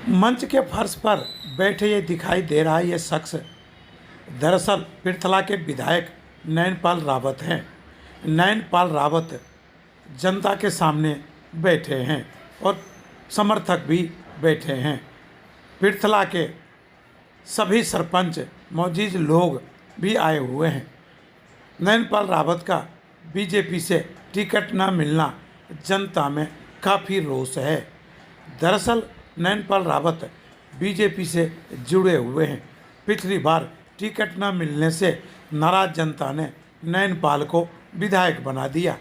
मंच के फर्श पर बैठे ये दिखाई दे रहा है ये शख्स दरअसल पृथला के विधायक नयनपाल रावत हैं। नयनपाल रावत जनता के सामने बैठे हैं और समर्थक भी बैठे हैं। पृथला के सभी सरपंच मौजूद लोग भी आए हुए हैं। नयनपाल रावत का बीजेपी से टिकट न मिलना जनता में काफ़ी रोष है। दरअसल नयनपाल रावत बीजेपी से जुड़े हुए हैं। पिछली बार टिकट न मिलने से नाराज जनता ने नयनपाल को विधायक बना दिया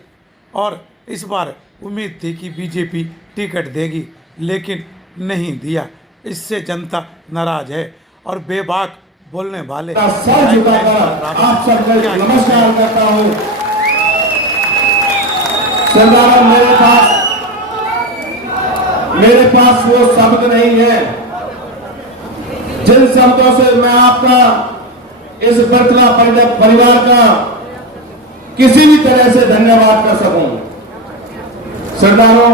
और इस बार उम्मीद थी कि बीजेपी टिकट देगी, लेकिन नहीं दिया। इससे जनता नाराज है और बेबाक बोलने वाले आप सबको नमस्कार करता हूँ। सरदार, मेरे पास वो शब्द नहीं है जिन शब्दों से मैं आपका इस पृथला परिवार का किसी भी तरह से धन्यवाद कर सकूं। सरदारों,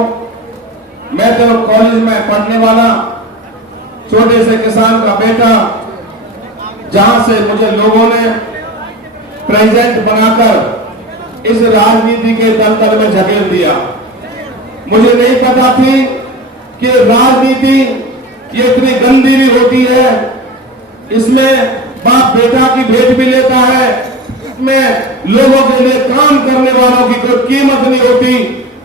मैं तो कॉलेज में पढ़ने वाला छोटे से किसान का बेटा, जहां से मुझे लोगों ने प्रेसिडेंट बनाकर इस राजनीति के दलदल में झकेल दिया। मुझे नहीं पता थी कि राजनीति ये इतनी गंदी भी होती है। इसमें बाप बेटा की भेंट भी लेता है, इसमें लोगों के लिए काम करने वालों की कोई कीमत नहीं होती,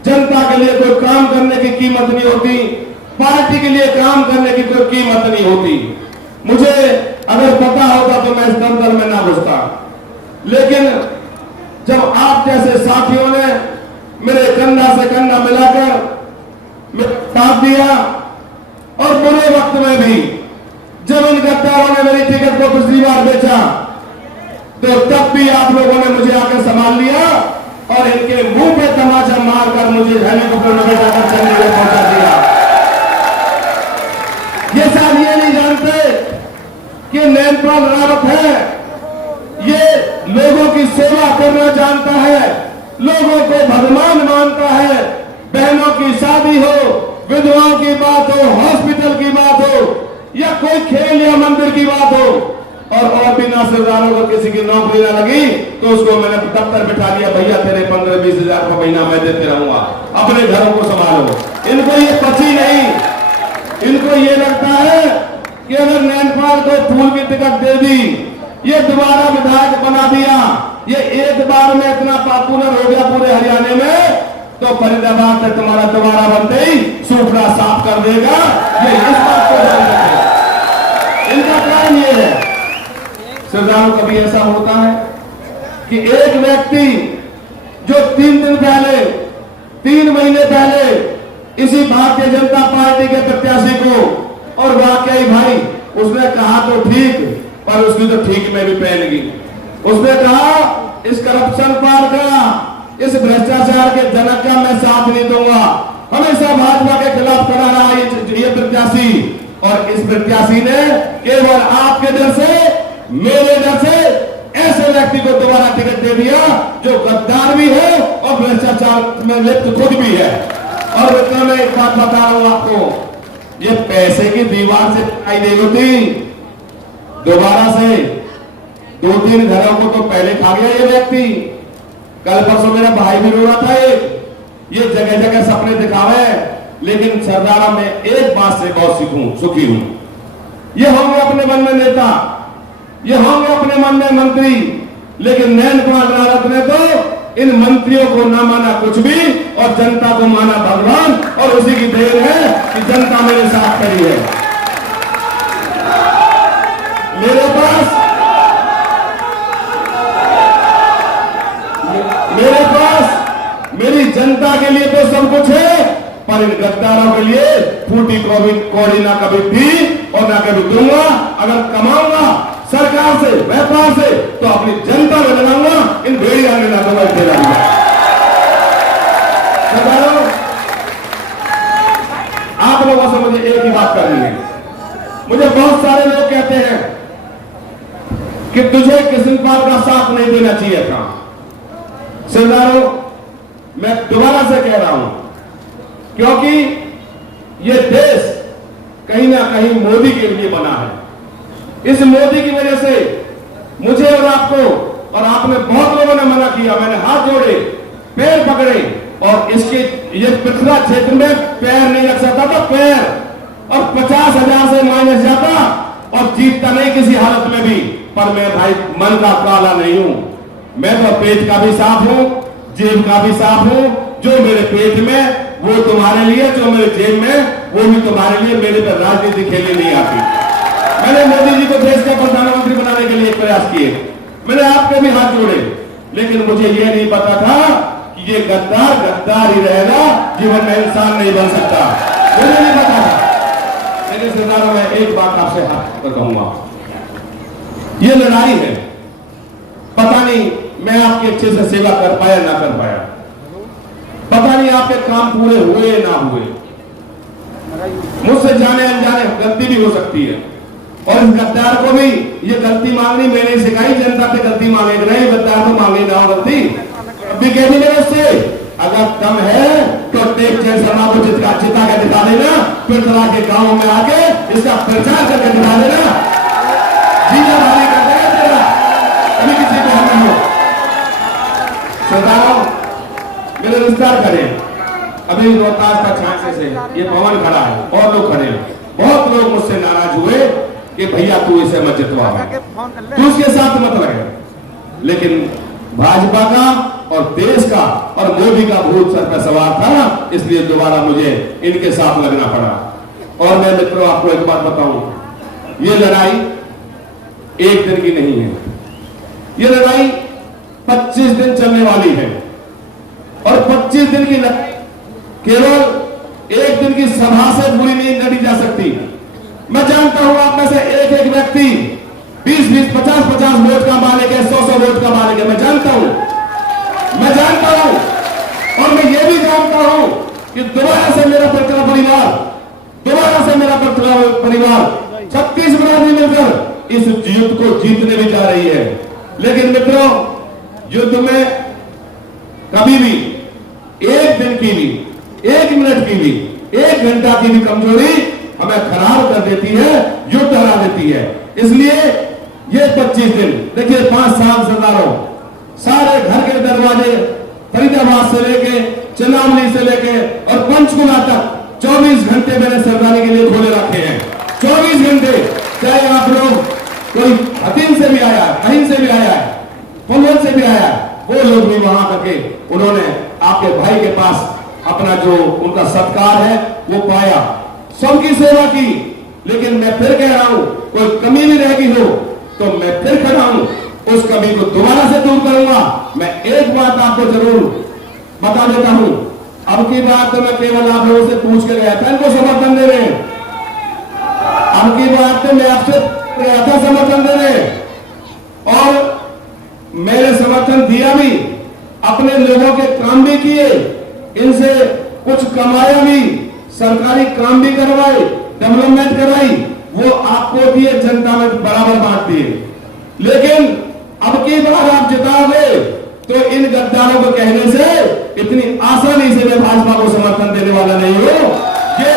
जनता के लिए कोई काम करने की कीमत नहीं होती, पार्टी के लिए काम करने की कोई कीमत नहीं होती। मुझे अगर पता होता तो मैं इस दलदल में ना घुसता, लेकिन जब आप जैसे साथियों ने मेरे कंधा से कंधा मिलाकर मेरा साथ दिया और बुरे वक्त में भी जब इन गद्दारों ने मेरी टिकट को पिछली बार बेचा तो तब भी आप लोगों ने मुझे आकर संभाल लिया और इनके मुंह पे तमाचा मारकर मुझे हेलीकॉप्टर में बैठाकर चंडीगढ़ पहुंचा दिया। ये साथ ये नहीं जानते कि नयनपाल रावत है, ये लोगों की सेवा करना जानता है, लोगों को भगवान मानता है। बहनों की शादी हो, विधवाओं की बात हो, हॉस्पिटल की बात हो या कोई खेल या मंदिर की बात हो, और बिना सरदारों को किसी की नौकरी ना लगी तो उसको मैंने दफ्तर बिठा लिया, भैया तेरे 15-20 हजार का महीना मैं देते रहूंगा, अपने घरों को संभालो। इनको ये पची नहीं, इनको ये लगता है कि अगर नयनपाल को फूल की टिकट दे दी, ये दोबारा विधायक बना दिया, ये एक बार में इतना पॉपुलर हो गया पूरे हरियाणा में, तो फरीदाबाद से तुम्हारा दोबारा बनते ही सूखड़ा साफ कर देगा। ये इस बात को ध्यान रखें, इनका काम ये है। सरदारों, कभी ऐसा होता है कि एक व्यक्ति जो 3 दिन पहले, 3 महीने पहले इसी भारतीय जनता पार्टी के प्रत्याशी को, और वाकई भाई उसने कहा तो ठीक, पर उसकी तो ठीक में भी पहन गई। उसने कहा इस करप्शन पार का, इस भ्रष्टाचार के जनक का मैं साथ नहीं दूंगा। हमेशा भाजपा के खिलाफ खड़ा रहा ये प्रत्याशी, और इस प्रत्याशी ने केवल आपके डर से, मेरे डर से ऐसे व्यक्ति को दोबारा टिकट दे दिया जो गद्दार भी है और भ्रष्टाचार में लिप्त खुद भी है। और इतना मैं एक बात बता रहा हूं आपको, ये पैसे की दीवार से आई नहीं होती, दोबारा से 2-3 घरों को तो पहले खा गया ये व्यक्ति। कल परसों मेरा भाई भी रो रहा था, ये जगह जगह सपने दिखावे, लेकिन सरदारा मैं एक बात से बहुत सुखी हूं, ये होंगे अपने मन में नेता, ये होंगे अपने मन में मंत्री, लेकिन नयनपाल रावत ने तो इन मंत्रियों को ना माना कुछ भी और जनता को माना भगवान, और उसी की देन है कि जनता मेरे साथ खड़ी है। मेरे पास मेरी जनता के लिए तो सब कुछ है, पर इन गद्दारों के लिए फूटी कौड़ी ना कभी दी और ना कभी दूंगा। अगर कमाऊंगा सरकार से, व्यापार से, तो अपनी जनता में लगाऊंगा, इन भेड़िया में ना दूंगा। आप लोगों से मुझे एक ही बात करनी है। मुझे बहुत सारे लोग कहते हैं कि तुझे कृष्णपाल का साथ नहीं देना चाहिए था। सरदारों, मैं दोबारा से कह रहा हूं, क्योंकि ये देश कहीं ना कहीं मोदी के लिए बना है। इस मोदी की वजह से मुझे और आपको, और आपने बहुत लोगों ने मना किया, मैंने हाथ जोड़े, पैर पकड़े, और इसके ये पिछड़ा क्षेत्र में पैर नहीं रख सकता था, पैर, और 50,000 से माइनस जाता और जीतता नहीं किसी हालत में भी। पर मैं भाई मन का काला नहीं हूं, मैं तो पेट का भी साफ हूं, जेब का भी साफ हूं। जो मेरे पेट में वो तुम्हारे लिए, जो मेरे जेब में वो भी तुम्हारे लिए। मेरे पर राजनीति खेलनी नहीं आती। मैंने मोदी जी को देश का प्रधानमंत्री बनाने के लिए प्रयास किए, मैंने आपके भी हाथ जोड़े, लेकिन मुझे ये नहीं पता था कि ये गद्दार गद्दार ही रहेगा, जीवन में इंसान नहीं बन सकता। मुझे नहीं पता था। लेकिन सरदारों, मैं एक बात आपसे हाथ पर कहूंगा, ये लड़ाई है, पता नहीं मैं आपकी अच्छे से सेवा कर पाया ना कर पाया, पता नहीं आपके काम पूरे हुए ना हुए, मुझसे जाने अनजाने गलती भी हो सकती है। और इस गद्दार को भी ये गलती मांगनी मैंने सिखाई, जनता से गलती मांगेगी नहीं, गद्दार को मांगे ना गलती। अभी कहनी मेरे से अगर दम है तो टेक जैन शर्मा को जिता के दिखा देना, फिर तरह के गांव में आके इसका प्रचार करके दिखा देना, जीजा भारी कर देगा तेरा, कभी किसी को हम नहीं हो। सरदारों, मेरे विस्तार करें। अभी रोहतास का छांसे से ये पवन खड़ा है और लोग खड़े हैं, बहुत लोग मुझसे नाराज हुए कि भैया तू इसे मत जितवा, तू उसके साथ मत लगे। लेकिन भाजपा का और देश का और मोदी का भूत सर पर सवार था, इसलिए दोबारा मुझे इनके साथ लगना पड़ा। और मैं मित्रों आपको एक बात बताऊं, ये लड़ाई एक दिन की नहीं है, ये लड़ाई 25 दिन चलने वाली है। और 25 दिन की लड़ाई केवल एक दिन की सभा से पूरी नहीं लड़ी जा सकती। मैं जानता हूं आप में से एक एक व्यक्ति 20-20, 50-50 वोट का मालिक है, 100-100 वोट का मालिक है। मैं जानता हूं, और मैं ये भी जानता हूं कि दोबारा से मेरा परिवार 36 बिरादरी मिलकर इस युद्ध को जीतने भी जा रही है। लेकिन मित्रों, युद्ध में कभी भी एक दिन की भी, एक मिनट की भी, एक घंटा की भी कमजोरी हमें खराब कर देती है, युद्ध हरा देती है। इसलिए ये 25 दिन देखिए, 5 साल सरदारों, सारे घर के दरवाजे फरीदाबाद से लेके, चनावली से लेके और पंचकुला तक 24 घंटे मैंने सरदारी के लिए खोले रखे हैं। 24 घंटे, चाहे आप लोग कोई हतीम से भी आया, कहीं से भी आया, पवन से भी आया, वो लोग भी वहां करके उन्होंने आपके भाई के पास अपना जो उनका सत्कार है वो पाया, सबकी सेवा की। लेकिन मैं फिर कह रहा हूं, कोई कमी भी रहेगी हो तो मैं फिर खड़ा हूं, उस कमी को दोबारा से दूर करूंगा। मैं एक बात आपको जरूर बता देता हूं, अब की बात तो मैं केवल आप लोगों से पूछ के गया था इनको समर्थन दे रहे हैं, अब की बात तो मैं आपसे गया था समर्थन दे रहे, और मैंने समर्थन दिया भी, अपने लोगों के काम भी किए, इनसे कुछ कमाया भी, सरकारी काम भी करवाए, डेवलपमेंट कराई, वो आपको दिए, जनता में बराबर बांट दिए। लेकिन अब की बार आप जिताओगे तो इन गद्दारों को कहने से इतनी आसानी से मैं भाजपा को समर्थन देने वाला नहीं हूं। ये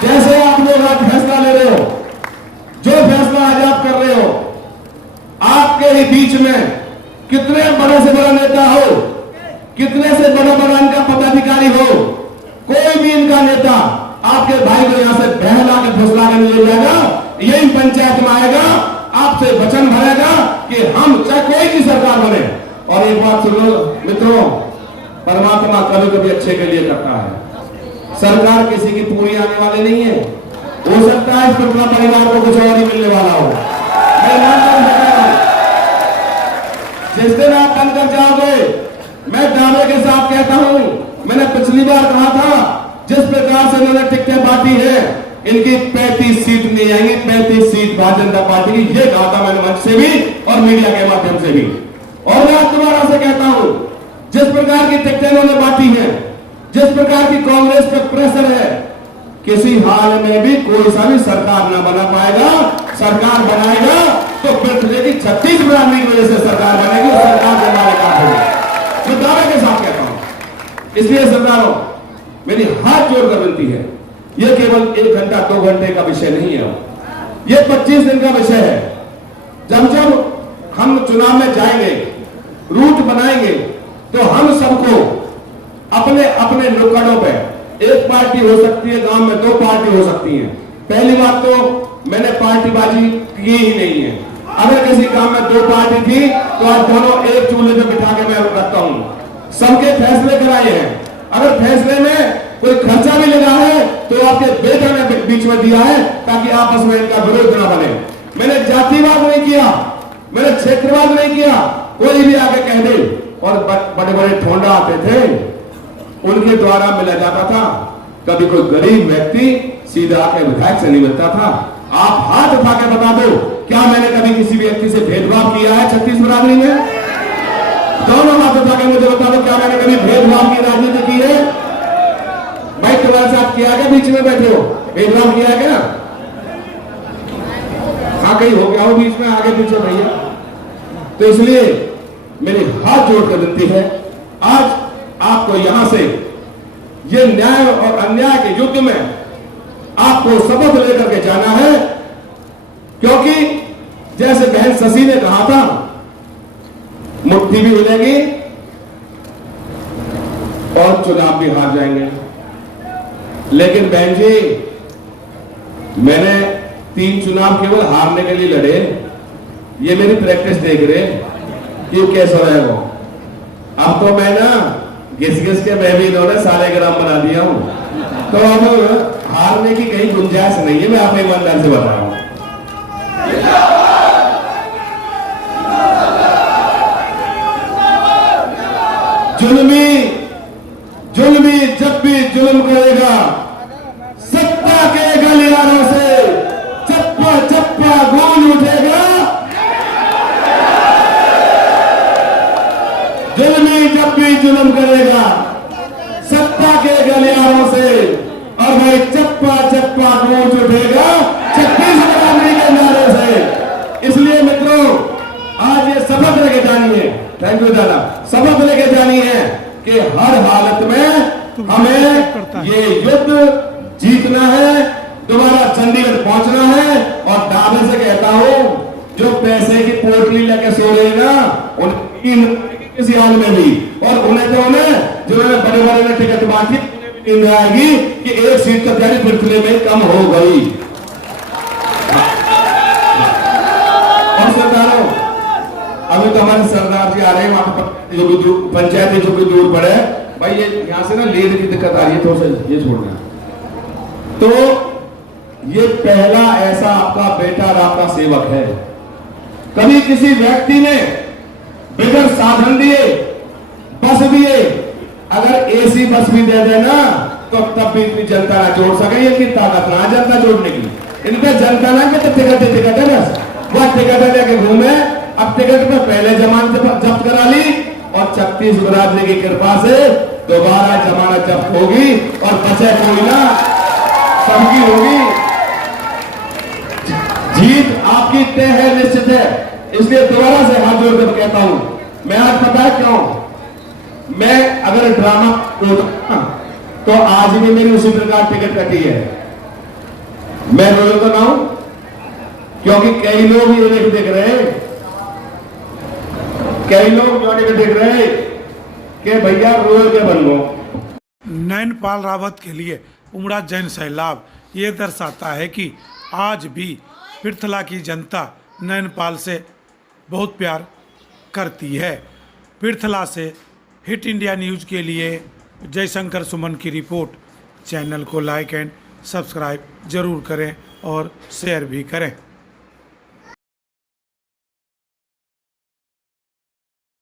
जैसे आप लोग आज फैसला ले रहे हो, जो फैसला आज आप कर रहे हो, आपके ही बीच में कितने बड़े से बड़ा नेता हो, कितने से बड़ा इनका पदाधिकारी हो, कोई भी इनका नेता आपके भाई को यहां से बहला के फुसला के ले जाएगा, यही पंचायत में आएगा, आपसे वचन भरेगा कि हम चाहे कोई की सरकार बने। और एक बात सुन लो मित्रों, परमात्मा कभी कभी अच्छे के लिए करता है, सरकार किसी की पूरी आने वाली नहीं है। हो सकता है इस परिवार को कुछ और ही मिलने वाला हो। जिस दिन आप बनकर जाओगे, मैं दावे के साथ कहता हूं, मैंने पिछली बार कहा था, जिस प्रकार से इन्होंने टिकटें बांटी है, इनकी 35 सीट नहीं आएंगी, 35 सीट भारतीय जनता पार्टी की, ये कहा था मैंने मंच से भी और मीडिया के माध्यम से भी। और मैं दोबारा से कहता हूं, जिस प्रकार की टिकटें इन्होंने बांटी है, जिस प्रकार की कांग्रेस पर प्रेशर है, किसी हाल में भी कोई सा भी सरकार न बना पाएगा। सरकार बनाएगा तो फिर की 36 बिरादरी की वजह से सरकार बनेगी, सरकार के हमारे काम होगी, मैं दावे के साथ कहता हूं। इसलिए सरदारों, मेरी हाथ जोड़कर विनती है, ये केवल 1 घंटा 2 घंटे का विषय नहीं है, ये 25 दिन का विषय है। जब जब हम चुनाव में जाएंगे, रूट बनाएंगे, तो हम सबको अपने अपने नुक्कड़ों पे, एक पार्टी हो सकती है गांव में, 2 पार्टी हो सकती है। पहली बात तो मैंने पार्टीबाजी की ही नहीं है। अगर किसी काम में 2 पार्टी थी तो आज दोनों एक चूल्हे पे बिठा के मैं रखता हूं। सबके फैसले कराए हैं। अगर फैसले में कोई खर्चा भी लगा है तो आपके बेटा ने बीच में दिया है ताकि आपस में इनका विरोध न बने। मैंने जातिवाद नहीं किया, मैंने क्षेत्रवाद नहीं किया। कोई भी आके कह दे, और बड़े बड़े ठोंडा आते थे, उनके द्वारा मिला जाता था। कभी कोई गरीब व्यक्ति सीधा आके विधायक से नहीं मिलता था। आप हाथ उठा के बता दो, क्या मैंने कभी किसी व्यक्ति से भेदभाव किया है छत्तीस बिरादरी में? दोनों हाथ उठा के मुझे बता दो, क्या मैंने कभी भेदभाव की राजनीति की है? भाई तुम्हारे साथ किया क्या? बीच में बैठे हो, भेदभाव किया क्या? हाँ, कहीं हो गया हो बीच में, आगे पीछे भैया। तो इसलिए मेरी हाथ जोड़कर विनती है, आज आपको यहां से ये न्याय और अन्याय के युद्ध में आपको शपथ लेकर के जाना है, क्योंकि जैसे बहन शशि ने कहा था, मुट्ठी भी हिलेगी और चुनाव भी हार जाएंगे। लेकिन बहन जी, मैंने 3 चुनाव केवल हारने के लिए लड़े। ये मेरी प्रैक्टिस देख रहे कि कैसा रहे वो। अब तो मैं ना घिस घिस के मैं भी इन्होंने सारे ग्राम बना दिया हूं, तो अब हारने की कहीं गुंजाइश नहीं है। मैं आपको ईमानदार से बता रहा हूं। जुल्मी जब भी जुल्म करेगा, सत्ता के गलियारों से चप्पा चप्पा गूंज उठेगा। जुल्मी जब भी जुल्म करेगा, सत्ता के गलियारों से, और भाई चप्पा चप्पा गूंज उठेगा छत्तीस बिरादरी के नारे से। इसलिए मित्रों, आज ये शपथ लेके जानी है, थैंक यू दादा, शपथ लेके जानी है कि हर हालत में हमें ये युद्ध जीतना है, दोबारा चंडीगढ़ पहुंचना है। और दावे से कहता हूं, जो पैसे की पोटली लेके सो रहेगा उनकी किसी हाल में भी, और उन्हें तो जिन्होंने बड़े बड़े ने टिकट बांटी, नींद आएगी कि एक सीट तो त्यारी पृथ्वी में कम हो गई। और सरदारों, अभी तो हमारे सरदार जी आ रहे हैं, वहां पर पंचायत जो भी दूर पड़े भाई, ये यहां से ना लीड की दिक्कत आ रही है, थोड़ा सा ये छोड़ना। तो ये पहला ऐसा आपका बेटा और आपका सेवक है। कभी किसी व्यक्ति ने बिगर साधन दिए, बस दिए, अगर एसी बस भी दे देना तो तब भी इतनी जनता ना जोड़ सके। ये इतनी ताकत ना जनता जोड़ने की, इनपे जनता ना कि टिकट है बस, वह टिकट लेके घूमे। अब टिकट पे पहले जमानत जब्त करा ली, और छत्तीस बिरादरी की कृपा से दोबारा जमानत जब्त होगी, और बचे कोई ना, सबकी होगी। जीत आपकी तय है, निश्चित है। इसलिए दोबारा से हाथ जोड़कर कहता हूं, मैं आज पता है क्यों, मैं अगर ड्रामा तो आज भी मेरी उसी प्रकार टिकट कटी है। मैं रोल तो ना हूं, क्योंकि कई लोग ये देख रहे हैं, कई लोग जो देख रहे हैं कि भैया रोल के बन गो। नैनपाल रावत के लिए उमड़ा जन सैलाब ये दर्शाता है कि आज भी पृथला की जनता नैनपाल से बहुत प्यार करती है। पृथला से हिट इंडिया न्यूज़ के लिए जयशंकर सुमन की रिपोर्ट। चैनल को लाइक एंड सब्सक्राइब जरूर करें और शेयर भी करें।